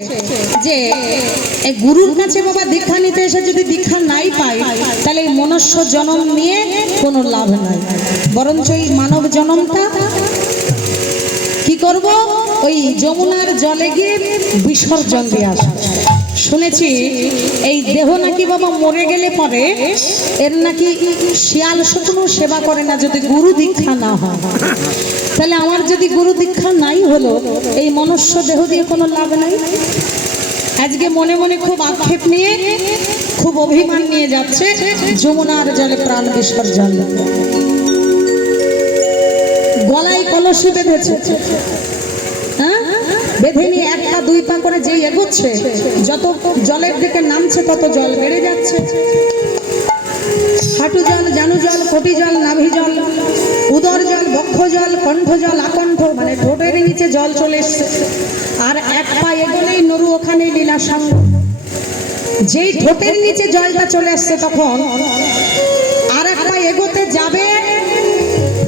যে এই গুরুর কাছে বাবা দীক্ষা নিতে এসে যদি দীক্ষা নাই পাই তাহলে এই মনুষ্য জন্ম নিয়ে কোনো লাভ নাই, বরঞ্চ এই মানব জন্মটা কি করব ওই যমুনার জলে গিয়ে বিসর্জন দিয়ে আসব। শুনেছি এই দেহ নাকি বাবা মরে গেলে পরে এর নাকি শিয়াল শকুনও সেবা করে না যদি গুরু দীক্ষা না হয়। তাহলে আমার যদি গুরু দীক্ষা নাই হলো এই মনুষ্য দেহ দিয়ে কোনো লাভ নাই। আজকে মনে মনে খুব আক্ষেপ নিয়ে খুব অভিমান নিয়ে যাচ্ছে যমুনার জলে প্রাণ বিসর্জন, গলায় কলসি বেঁধেছে, হ্যাঁ বেঁধে নিয়ে এক পা দুই পা করে যেই এগোচ্ছে যত জলের দিকে নামছে তত জল বেড়ে যাচ্ছে। হাঁটু জল, জানু জল, কোটি জল, নাভি জল, উদর জল, বক্ষ জল, কণ্ঠ জল, আকণ্ঠ মানে ঠোঁটের নিচে জল চলে এসছে। আর এক পা এগোলেই নরু ওখানে লীলা সঙ্গ। যেই ঠোঁটের নিচে জলটা চলে আসছে তখন আর এক পা এগোতে যাবে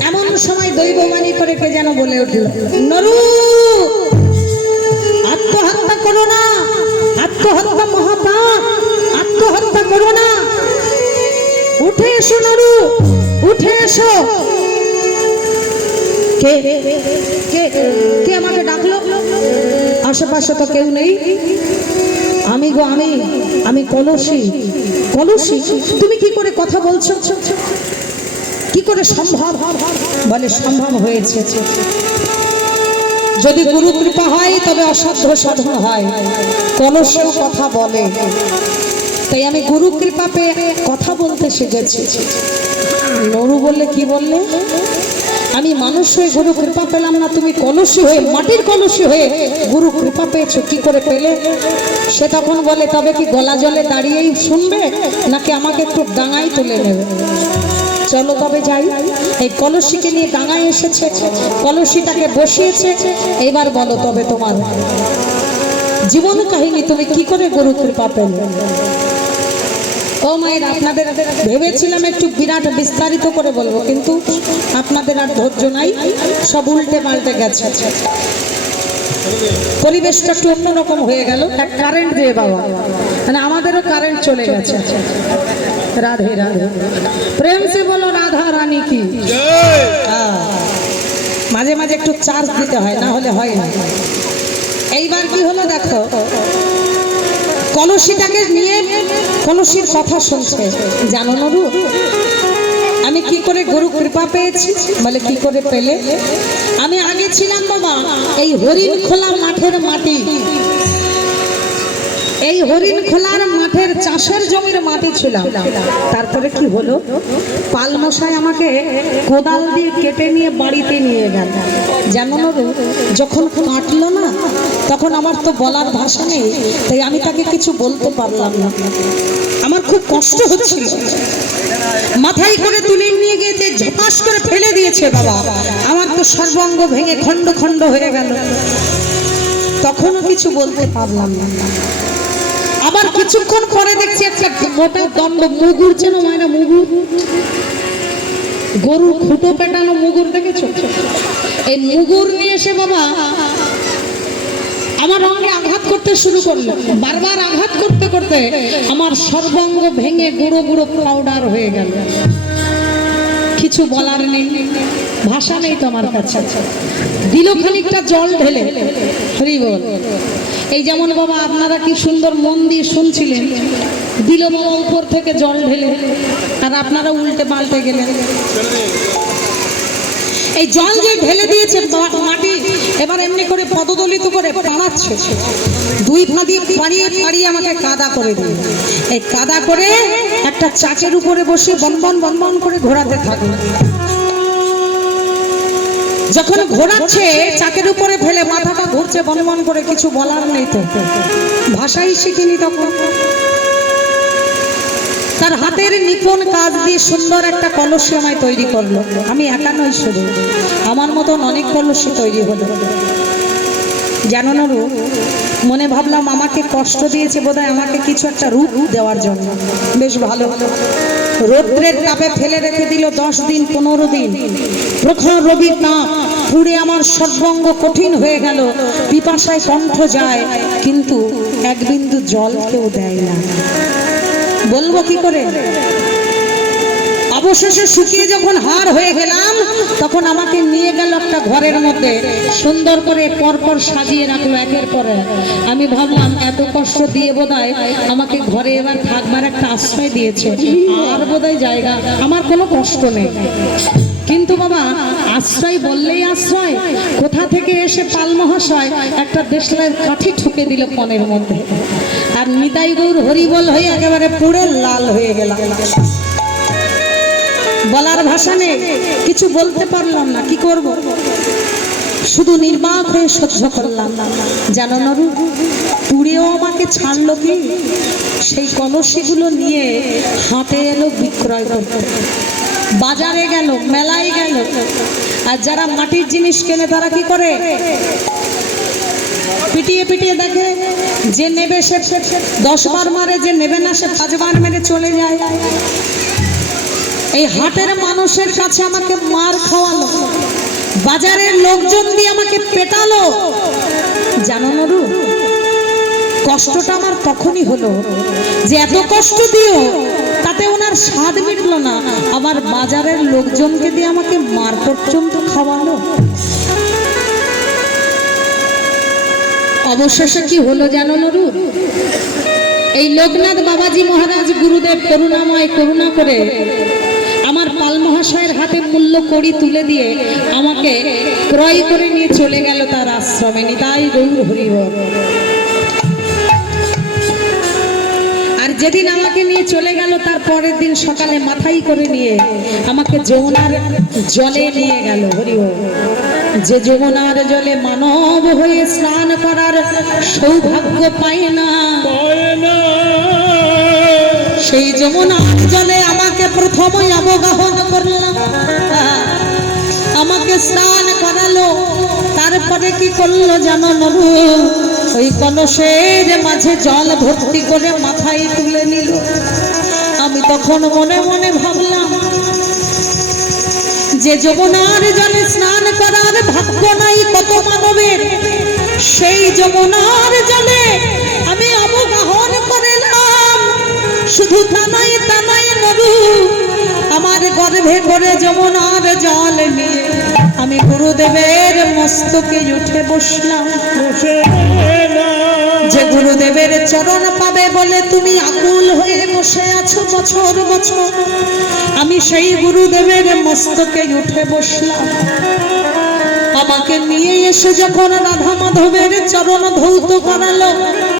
এমন সময় দৈববাণী করে কে যেন বলে উঠল, নরু আত্মহত্যা করো না, আত্মহত্যা মহাপাপ, আত্মহত্যা করো না, উঠে এসো নরু, উঠে এসো। কে কে কে আমাকে ডাকলো? আশেপাশে তো কেউ নেই। আমি গো আমি কলসি। কলসি তুমি কি করে কথা বলছো? কি করে সম্ভব? বলে সম্ভব হয়েছে, যদি গুরু কৃপা হয় তবে অসাধ্য সাধন হয়। কলসেও কথা বলে, তাই আমি গুরু কৃপা পেয়ে কথা বলতে শিখেছি। নরু বললে কি বললে? আমি মানুষ হয়ে গুরু কৃপা পেলাম না, তুমি কলসি হয়ে মাটির কলসি হয়ে গুরু কৃপা পেয়েছো, কি করে পেলে? সে তখন বলে তবে কি গলা জলে দাঁড়িয়েই শুনবে নাকি আমাকে একটু ডাঙায় তুলে নেবে? চলো তবে যাই। এই কলসিকে নিয়ে ডাঙায় এসেছে, কলসিটাকে বসিয়েছে। এবার বলো তবে তোমার জীবন কাহিনী, তুমি কি করে গুরু কৃপা পেলে? ও মায়ের, আপনাদের ভেবেছিলাম একটু বিরাট বিস্তারিত করে বলবো, কিন্তু আপনাদের আর ধৈর্য নাই, সব উল্টে পাল্টে গেছে। পরিবেশটা একটু অন্যরকম হয়ে গেল। এক কারেন্ট দিয়ে বাবা, মানে আমাদেরও কারেন্ট চলে গেছে। রাধে রাধে, প্রেম সে বলো রাধা রানী কি। মাঝে মাঝে একটু চার্জ দিতে হয়, না হলে হয় না। এইবার কি হলো দেখো, কলসিটাকে নিয়ে কলসির কথা শুনছে। জানো নরু আমি কি করে গুরু কৃপা পেয়েছি? বলে কি করে পেলে? আমি আগে ছিলাম বাবা এই হরিণ খোলা মাঠের মাটি, এই হরিণ খোলার মাঠের চাষের জমির মাটি ছিলাম। তারপরে কি হলো, পালমশাই আমাকে কোদাল দিয়ে কেটে নিয়ে বাড়িতে নিয়ে গেল। জানো নরু যখন কাটলো না তখন আমার তো বলার ভাষা নেই, তাই আমি তাকে কিছু বলতে পারলাম না। আমার খুব কষ্ট হচ্ছিল। মাথায় করে তুলে নিয়ে গিয়েছে, ঝপাস করে ফেলে দিয়েছে বাবা। আমার তো সর্বাঙ্গ ভেঙে খণ্ড খণ্ড হয়ে গেল। তখনও কিছু বলতে পারলাম না। আবার কিছুক্ষণ পরে দেখছি একটা মোটা দণ্ড মুগুর, যেন মায়েরা মুগুর, গরুর খুঁটো পেটানো মুগুর দেখেছো? এই মুগুর নিয়ে এসে বাবা আমার অঙ্গে আঘাত করতে শুরু করলো। বারবার আঘাত করতে করতে আমার সর্বাঙ্গ ভেঙে গুঁড়ো গুঁড়ো পাউডার হয়ে গেল। কিছু বলার নেই, ভাষা নেই তোমার কাছে। দিল খানিকটা জল ঢেলে, হরি বল। এই যেমন বাবা আপনারা কি সুন্দর মন দিয়ে শুনছিলেন, দিল বাবা উপর থেকে জল ঢেলে, আর আপনারা উল্টে পাল্টে গেলেন। এই জল যে ঢেলে দিয়েছে মাটি, এবার এমনি করে পদদলিত করে পাড়াচ্ছে, দুই পা দিয়ে পাড়িয়ে পাড়িয়ে আমাকে কাদা করে দিল। এই কাদা করে একটা চাকের উপরে বসে বনবন বনবন করে ঘোরাতে থাকলো। যখন ঘোরাচ্ছে চাকের উপরে ফেলে মাথাটা ঘুরছে বনবন করে, কিছু বলার নেই তো, ভাষাই শিখিনি তখন। তার হাতের নিপুণ কাজ দিয়ে সুন্দর একটা কলসি আমায় তৈরি করলো। আমি একা নই, শুধু আমার মতন অনেক কলসি তৈরি হলো। জানো না রূপ, মনে ভাবলাম আমাকে কষ্ট দিয়েছে বোধহয় আমাকে কিছু একটা রূপ দেওয়ার জন্য। বেশ ভালো। রৌদ্রের তাপে ফেলে রেখে দিল 10 দিন 15 দিন। প্রখর রবির তাপ পুড়ে আমার সর্বাঙ্গ কঠিন হয়ে গেল, পিপাসায় কণ্ঠ যায়, কিন্তু এক বিন্দু জল কেউ দেয় না। বলবো কি করে? অবশেষে শুকিয়ে যখন হাড় হয়ে গেলাম, তখন আমাকে নিয়ে গেল একটা ঘরের মধ্যে, সুন্দর করে পরপর সাজিয়ে রাখলো একের পর এক। আমি ভাবলাম এত কষ্ট দিয়ে বোধহয় আমাকে ঘরে এবার থাকবার একটা আশ্রয় দিয়েছে, আর বোধহয় জায়গা, আমার কোনো কষ্ট নেই। কিন্তু বাবা, আশ্রয় বললেই আশ্রয়, কোথা থেকে এসে পাল মহাশয় একটা দেশলাইয়ের কাঠি ঠুকে দিল পনের মধ্যে, আর নিতাই গৌর হরিবল হয়ে একেবারে পুড়ে লাল হয়ে গেল। বলার ভাষা নেই, কিছু বলতে পারলাম না, কি করব? শুধু নির্বাক হয়ে সহ্য করলাম। জানো নরু, পুড়েও আমাকে ছাড়লো কি? সেই কলসিগুলো নিয়ে হাটে এলো বিক্রয় করতে, বাজারে গেল, মেলায় গেল। আর যারা মাটির জিনিস কেনে তারা কি করে? পিটিয়ে পিটিয়ে দেখে, যে নেবে সে 10 বার মারে, যে নেবে না সে 5 বার মেরে চলে যায়। এই হাটের মানুষের কাছে আমাকে মার খাওয়ালো, বাজারের লোকজন দিয়ে আমাকে পেটালো। জানো নরু, কষ্টটা আমার তখনই হলো যে এত কষ্ট দিও তাতে ওনার স্বাদ মিটলো না, আবার বাজারের লোকজনকে দিয়ে আমাকে মার পর্যন্ত খাওয়ালো। অবশেষে কি হলো জানো নরু? এই লোকনাথ বাবাজি মহারাজ গুরুদেব করুণাময় করুণা করে আমার পাল মহাশয়ের হাতে মূল্য কড়ি তুলে দিয়ে আমাকে ক্রয় করে নিয়ে চলে গেল তার আশ্রমে। নিতাই গৌর হরিবল। আর যেদিন আমাকে নিয়ে চলে গেল, তার পরের দিন সকালে মাথায় করে নিয়ে আমাকে যমুনার জলে নিয়ে গেল। হরিবল। যে যমুনার জলে মানব হয়ে স্নান করার সৌভাগ্য পায় না, সেই যমুনার জলে আমাকে প্রথমে অবগাহন করলাম, আমাকে স্নান করালো। তারপরে কি করলো জানো নরু? ওই কলসের মাঝে জল ভর্তি করে মাথায় তুলে নিল। আমি তখন মনে মনে ভাবলাম, যে যমুনার জলে স্নান করার ভাগ্য নাই কত মানবের, সেই যমুনার জলে আমি অবগাহন করলাম। শুধু তা নয় নরু, আমার গর্ভে করে যমুনার জল নিয়ে আমি গুরুদেবের মস্তকে উঠে বসলাম। যে গুরুদেবের চরণ পাবে বলে তুমি আকুল হয়ে বসে আছো বছর বছর, আমি সেই গুরুদেবের মস্তকে উঠে বসলাম। আমাকে নিয়ে এসে যখন রাধা মাধবের চরণ ধৌত করালো,